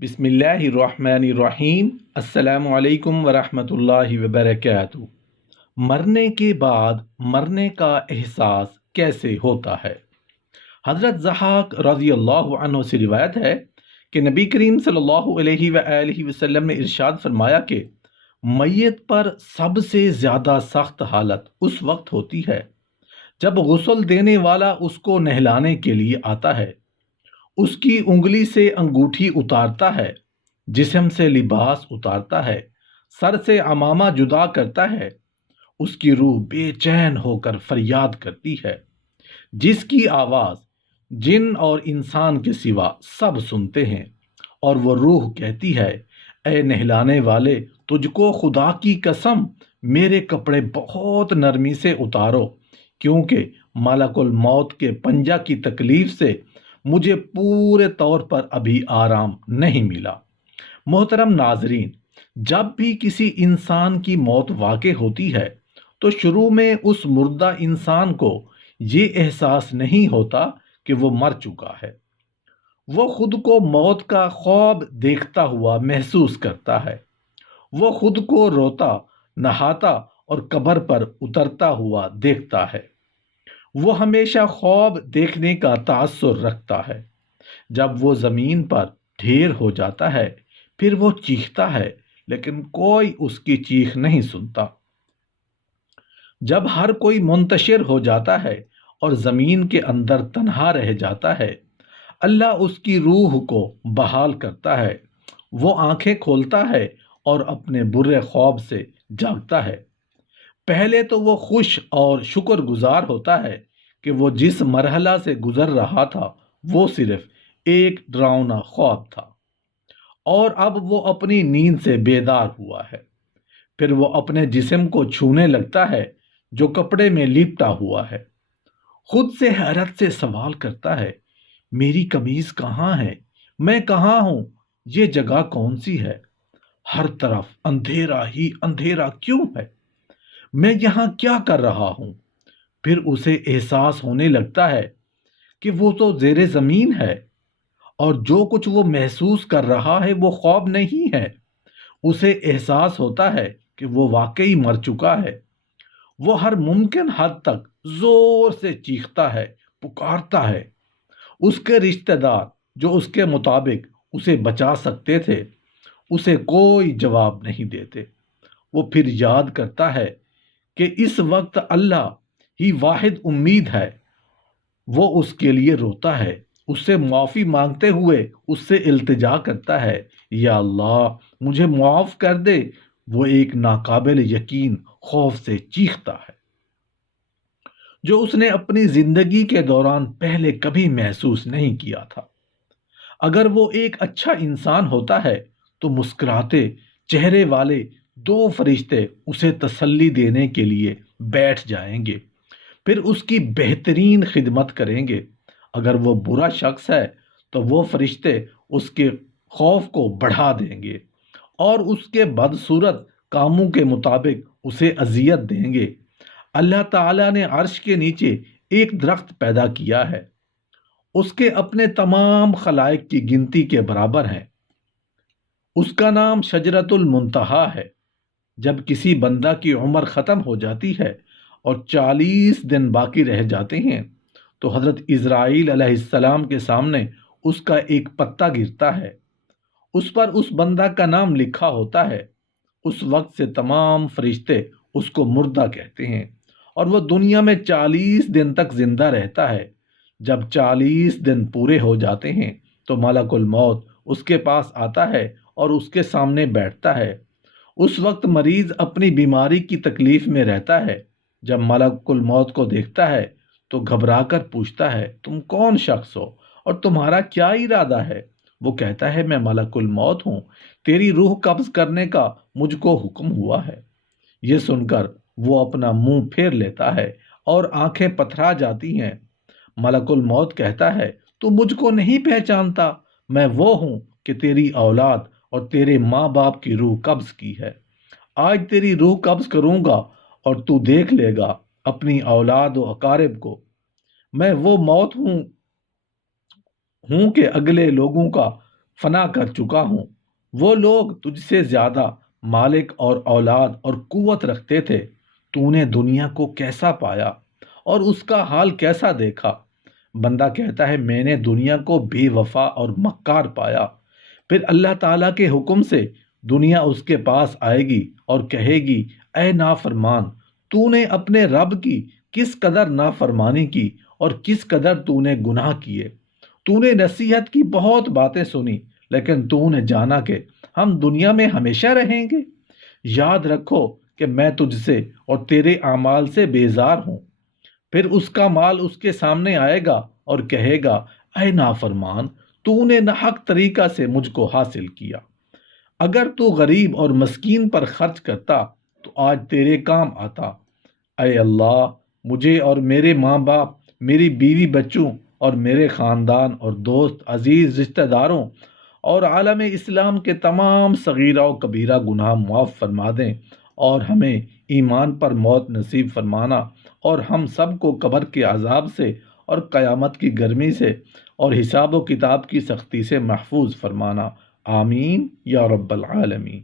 بسم اللہ الرحمن الرحیم۔ السلام علیکم ورحمۃ اللہ وبرکاتہ۔ مرنے کے بعد مرنے کا احساس کیسے ہوتا ہے؟ حضرت ضحاک رضی اللہ عنہ سے روایت ہے کہ نبی کریم صلی اللہ علیہ وآلہ وسلم نے ارشاد فرمایا کہ میت پر سب سے زیادہ سخت حالت اس وقت ہوتی ہے جب غسل دینے والا اس کو نہلانے کے لیے آتا ہے، اس کی انگلی سے انگوٹھی اتارتا ہے، جسم سے لباس اتارتا ہے، سر سے عمامہ جدا کرتا ہے، اس کی روح بے چین ہو کر فریاد کرتی ہے، جس کی آواز جن اور انسان کے سوا سب سنتے ہیں، اور وہ روح کہتی ہے، اے نہلانے والے، تجھ کو خدا کی قسم میرے کپڑے بہت نرمی سے اتارو، کیونکہ ملک الموت کے پنجہ کی تکلیف سے مجھے پورے طور پر ابھی آرام نہیں ملا۔ محترم ناظرین، جب بھی کسی انسان کی موت واقع ہوتی ہے تو شروع میں اس مردہ انسان کو یہ احساس نہیں ہوتا کہ وہ مر چکا ہے۔ وہ خود کو موت کا خواب دیکھتا ہوا محسوس کرتا ہے، وہ خود کو روتا، نہاتا اور قبر پر اترتا ہوا دیکھتا ہے۔ وہ ہمیشہ خواب دیکھنے کا تاثر رکھتا ہے۔ جب وہ زمین پر ڈھیر ہو جاتا ہے پھر وہ چیختا ہے، لیکن کوئی اس کی چیخ نہیں سنتا۔ جب ہر کوئی منتشر ہو جاتا ہے اور زمین کے اندر تنہا رہ جاتا ہے، اللہ اس کی روح کو بحال کرتا ہے۔ وہ آنکھیں کھولتا ہے اور اپنے برے خواب سے جاگتا ہے۔ پہلے تو وہ خوش اور شکر گزار ہوتا ہے کہ وہ جس مرحلہ سے گزر رہا تھا وہ صرف ایک ڈراؤنا خواب تھا، اور اب وہ اپنی نیند سے بیدار ہوا ہے۔ پھر وہ اپنے جسم کو چھونے لگتا ہے جو کپڑے میں لپٹا ہوا ہے۔ خود سے حیرت سے سوال کرتا ہے، میری قمیض کہاں ہے؟ میں کہاں ہوں؟ یہ جگہ کون سی ہے؟ ہر طرف اندھیرا ہی اندھیرا کیوں ہے؟ میں یہاں کیا کر رہا ہوں؟ پھر اسے احساس ہونے لگتا ہے کہ وہ تو زیر زمین ہے، اور جو کچھ وہ محسوس کر رہا ہے وہ خواب نہیں ہے۔ اسے احساس ہوتا ہے کہ وہ واقعی مر چکا ہے۔ وہ ہر ممکن حد تک زور سے چیختا ہے، پکارتا ہے۔ اس کے رشتہ دار جو اس کے مطابق اسے بچا سکتے تھے، اسے کوئی جواب نہیں دیتے۔ وہ پھر یاد کرتا ہے کہ اس وقت اللہ ہی واحد امید ہے۔ وہ اس کے لیے روتا ہے، اس سے معافی مانگتے ہوئے اس سے التجا کرتا ہے، یا اللہ مجھے معاف کر دے۔ وہ ایک ناقابل یقین خوف سے چیختا ہے جو اس نے اپنی زندگی کے دوران پہلے کبھی محسوس نہیں کیا تھا۔ اگر وہ ایک اچھا انسان ہوتا ہے تو مسکراتے چہرے والے دو فرشتے اسے تسلی دینے کے لیے بیٹھ جائیں گے، پھر اس کی بہترین خدمت کریں گے۔ اگر وہ برا شخص ہے تو وہ فرشتے اس کے خوف کو بڑھا دیں گے اور اس کے بدصورت کاموں کے مطابق اسے اذیت دیں گے۔ اللہ تعالیٰ نے عرش کے نیچے ایک درخت پیدا کیا ہے، اس کے اپنے تمام خلائق کی گنتی کے برابر ہیں۔ اس کا نام شجرۃ المنتہا ہے۔ جب کسی بندہ کی عمر ختم ہو جاتی ہے اور 40 دن باقی رہ جاتے ہیں تو حضرت اسرائیل علیہ السلام کے سامنے اس کا ایک پتا گرتا ہے، اس پر اس بندہ کا نام لکھا ہوتا ہے۔ اس وقت سے تمام فرشتے اس کو مردہ کہتے ہیں، اور وہ دنیا میں 40 دن تک زندہ رہتا ہے۔ جب 40 دن پورے ہو جاتے ہیں تو ملک الموت اس کے پاس آتا ہے اور اس کے سامنے بیٹھتا ہے۔ اس وقت مریض اپنی بیماری کی تکلیف میں رہتا ہے۔ جب ملک الموت کو دیکھتا ہے تو گھبرا کر پوچھتا ہے، تم کون شخص ہو اور تمہارا کیا ارادہ ہے؟ وہ کہتا ہے، میں ملک الموت ہوں، تیری روح قبض کرنے کا مجھ کو حکم ہوا ہے۔ یہ سن کر وہ اپنا منہ پھیر لیتا ہے اور آنکھیں پتھرا جاتی ہیں۔ ملک الموت کہتا ہے، تو مجھ کو نہیں پہچانتا؟ میں وہ ہوں کہ تیری اولاد اور تیرے ماں باپ کی روح قبض کی ہے۔ آج تیری روح قبض کروں گا اور تو دیکھ لے گا اپنی اولاد و اقارب کو۔ میں وہ موت ہوں کہ اگلے لوگوں کا فنا کر چکا ہوں۔ وہ لوگ تجھ سے زیادہ مالک اور اولاد اور قوت رکھتے تھے، تو نے دنیا کو کیسا پایا اور اس کا حال کیسا دیکھا؟ بندہ کہتا ہے میں نے دنیا کو بے وفا اور مکار پایا۔ پھر اللہ تعالیٰ کے حکم سے دنیا اس کے پاس آئے گی اور کہے گی اے نافرمان، تو نے اپنے رب کی کس قدر نافرمانی کی اور کس قدر تو نے گناہ کیے۔ تو نے نصیحت کی بہت باتیں سنی، لیکن تو نے جانا کہ ہم دنیا میں ہمیشہ رہیں گے۔ یاد رکھو کہ میں تجھ سے اور تیرے اعمال سے بیزار ہوں۔ پھر اس کا مال اس کے سامنے آئے گا اور کہے گا اے نافرمان، تو نے ناحق طریقہ سے مجھ کو حاصل کیا۔ اگر تو غریب اور مسکین پر خرچ کرتا تو آج تیرے کام آتا۔ اے اللہ، مجھے اور میرے ماں باپ، میری بیوی بچوں اور میرے خاندان اور دوست عزیز رشتہ داروں اور عالم اسلام کے تمام صغیرہ و کبیرہ گناہ معاف فرما دیں، اور ہمیں ایمان پر موت نصیب فرمانا، اور ہم سب کو قبر کے عذاب سے اور قیامت کی گرمی سے اور حساب و کتاب کی سختی سے محفوظ فرمانا۔ آمین یا رب العالمین۔